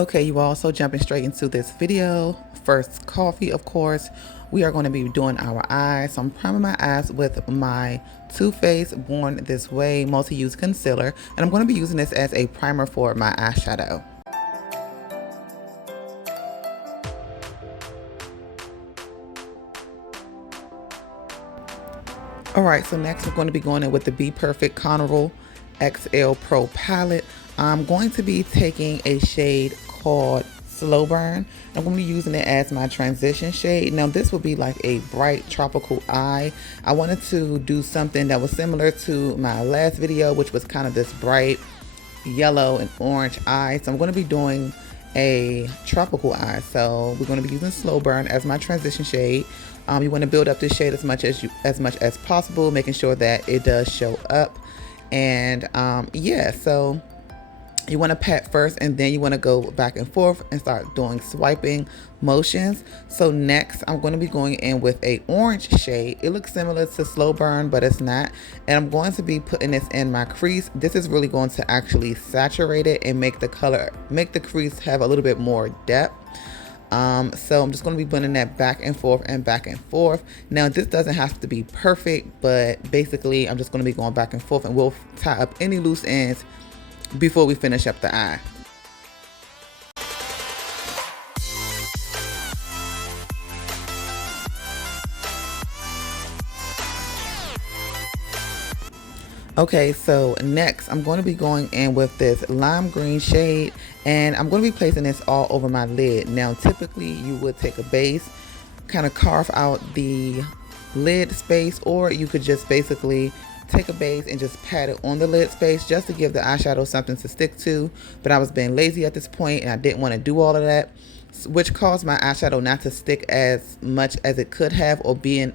Okay, you all, so jumping straight into this video. First, coffee, of course. We are going to be doing our eyes. So I'm priming my eyes with my Too Faced Born This Way multi-use concealer. And I'm going to be using this as a primer for my eyeshadow. Alright, so next we're going to be going in with the Bperfect Carnival XL Pro palette. I'm going to be taking a shade called Slow Burn. I'm going to be using it as my transition shade. Now this will be like a bright tropical eye. I wanted to do something that was similar to my last video, which was kind of this bright yellow and orange eye. So I'm going to be doing a tropical eye. So we're going to be using Slow Burn as my transition shade. You want to build up this shade as much as possible, making sure that it does show up. And yeah, so you want to pat first, and then you want to go back and forth and start doing swiping motions. So next I'm going to be going in with a orange shade. It looks similar to Slow Burn, but it's not. And I'm going to be putting this in my crease. This is really going to actually saturate it and make the crease have a little bit more depth. So I'm just going to be blending that back and forth and back and forth. Now this doesn't have to be perfect, but basically I'm just going to be going back and forth, and we'll tie up any loose ends before we finish up the eye. Okay, so next I'm going to be going in with this lime green shade, and I'm going to be placing this all over my lid. Now typically you would take a base, kind of carve out the lid space, or you could just basically take a base and just pat it on the lid space just to give the eyeshadow something to stick to. But I was being lazy at this point and I didn't want to do all of that, which caused my eyeshadow not to stick as much as it could have, or been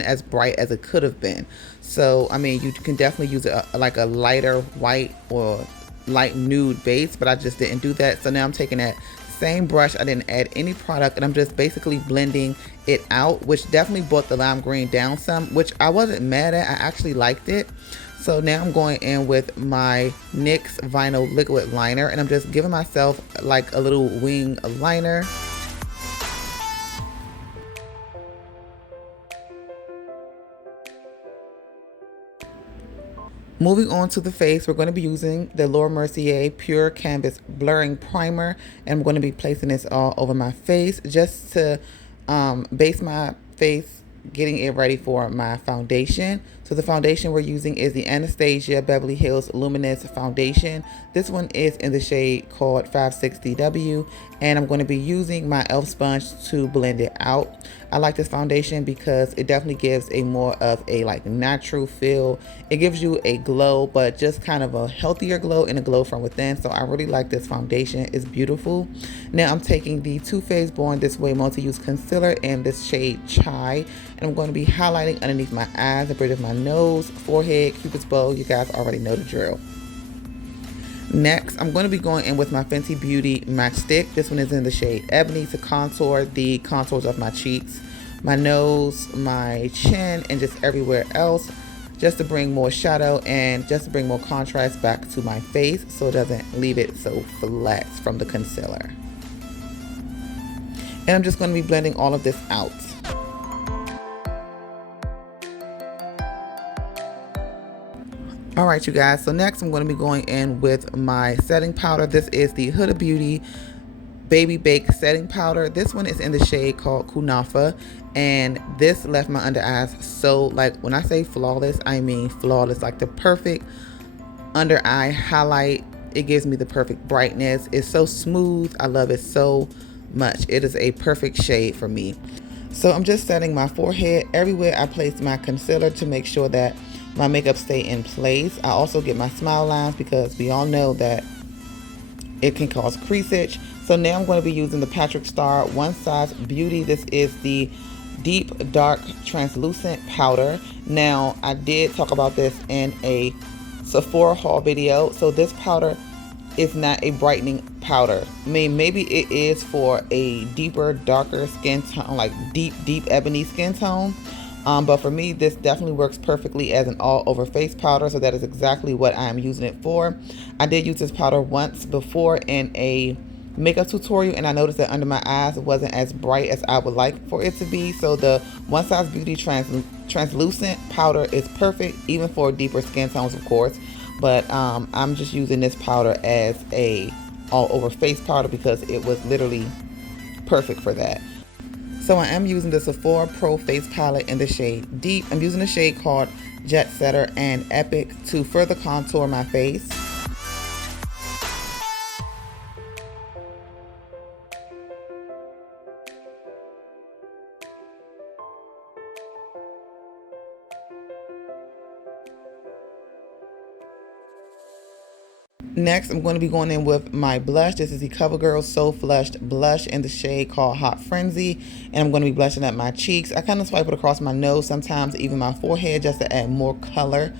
as bright as it could have been. So I mean, you can definitely use like a lighter white or light nude base, but I just didn't do that. So now I'm taking that same brush, I didn't add any product, and I'm just basically blending it out, which definitely brought the lime green down some, which I wasn't mad at. I actually liked it. So now I'm going in with my NYX Vinyl Liquid Liner, and I'm just giving myself like a little wing liner. Moving on to the face, we're going to be using the Laura Mercier Pure Canvas Blurring Primer, and I'm going to be placing this all over my face just to base my face, getting it ready for my foundation. So the foundation we're using is the Anastasia Beverly Hills Luminous Foundation. This one is in the shade called 560W, and I'm going to be using my e.l.f. sponge to blend it out. I like this foundation because it definitely gives a more of a like natural feel. It gives you a glow, but just kind of a healthier glow and a glow from within. So I really like this foundation. It's beautiful. Now I'm taking the Too Faced Born This Way multi-use concealer in this shade Chai, and I'm going to be highlighting underneath my eyes, the bridge of my nose, forehead, cupid's bow. You guys already know the drill. Next, I'm going to be going in with my Fenty Beauty matchstick. This one is in the shade Ebony, to contour the contours of my cheeks, my nose, my chin, and just everywhere else, just to bring more shadow and just to bring more contrast back to my face so it doesn't leave it so flat from the concealer. And I'm just going to be blending all of this out. Alright you guys, so next I'm going to be going in with my setting powder. This is the Huda Beauty Baby Bake Setting Powder. This one is in the shade called Kunafa, and this left my under eyes so, like, when I say flawless, I mean flawless. Like the perfect under eye highlight. It gives me the perfect brightness. It's so smooth. I love it so much. It is a perfect shade for me. So I'm just setting my forehead everywhere I place my concealer to make sure that my makeup stay in place. I also get my smile lines because we all know that it can cause creasage. So now I'm going to be using the Patrick Star One Size Beauty. This is the Deep Dark Translucent Powder. Now I did talk about this in a Sephora haul video. So this powder is not a brightening powder. I mean, maybe it is for a deeper, darker skin tone, like deep ebony skin tone. But for me, this definitely works perfectly as an all-over face powder, so that is exactly what I'm using it for. I did use this powder once before in a makeup tutorial, and I noticed that under my eyes it wasn't as bright as I would like for it to be. So the One Size Beauty translucent powder is perfect, even for deeper skin tones, of course. But I'm just using this powder as a all over face powder because it was literally perfect for that. So I am using the Sephora Pro Face Palette in the shade Deep. I'm using a shade called Jet Setter and Epic to further contour my face. Next, I'm going to be going in with my blush. This is the CoverGirl So Flushed blush in the shade called Hot Frenzy. And I'm going to be blushing up my cheeks. I kind of swipe it across my nose, sometimes even my forehead, just to add more color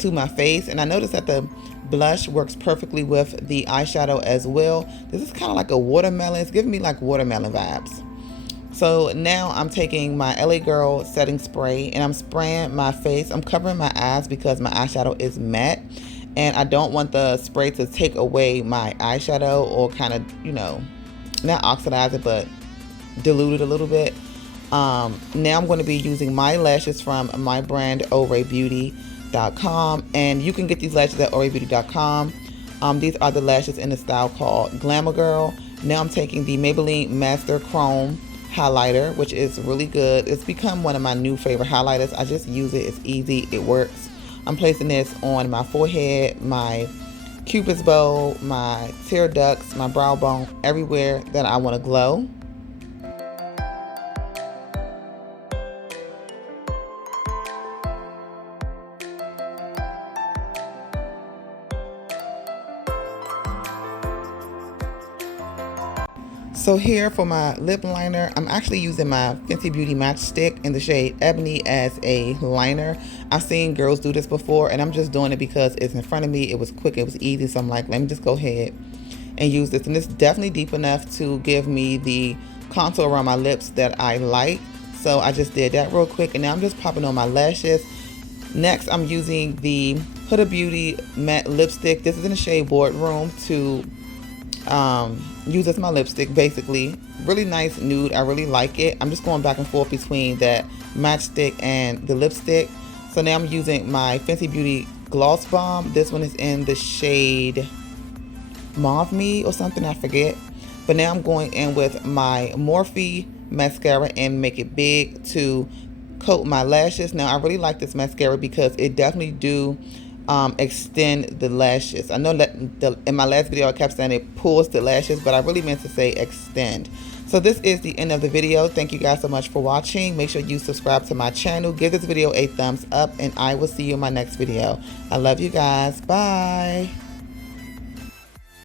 to my face. And I noticed that the blush works perfectly with the eyeshadow as well. This is kind of like a watermelon. It's giving me like watermelon vibes. So now I'm taking my LA Girl setting spray and I'm spraying my face. I'm covering my eyes because my eyeshadow is matte. And I don't want the spray to take away my eyeshadow or kind of, you know, not oxidize it, but dilute it a little bit. Now I'm going to be using my lashes from my brand Oraybeauty.com. And you can get these lashes at Oraybeauty.com. These are the lashes in the style called Glamour Girl. Now I'm taking the Maybelline Master Chrome highlighter, which is really good. It's become one of my new favorite highlighters. I just use it. It's easy. It works. I'm placing this on my forehead, my cupid's bow, my tear ducts, my brow bone, everywhere that I want to glow. So here for my lip liner, I'm actually using my Fenty Beauty matchstick in the shade Ebony as a liner. I've seen girls do this before and I'm just doing it because it's in front of me. It was quick, it was easy, so I'm like, let me just go ahead and use this. And it's definitely deep enough to give me the contour around my lips that I like. So I just did that real quick and now I'm just popping on my lashes. Next, I'm using the Huda Beauty matte lipstick. This is in the shade Boardroom to use as my lipstick. Basically really nice nude. I really like it. I'm just going back and forth between that matchstick and the lipstick. So now I'm using my Fenty Beauty Gloss Balm. This one is in the shade Mauve Me or something, I forget. But now I'm going in with my Morphe mascara and Make It Big to coat my lashes. Now I really like this mascara because it definitely do extend the lashes. I know that in my last video I kept saying it pulls the lashes, but I really meant to say extend. So this is the end of the video. Thank you guys so much for watching. Make sure you subscribe to my channel, give this video a thumbs up, and I will see you in my next video. I love you guys. Bye.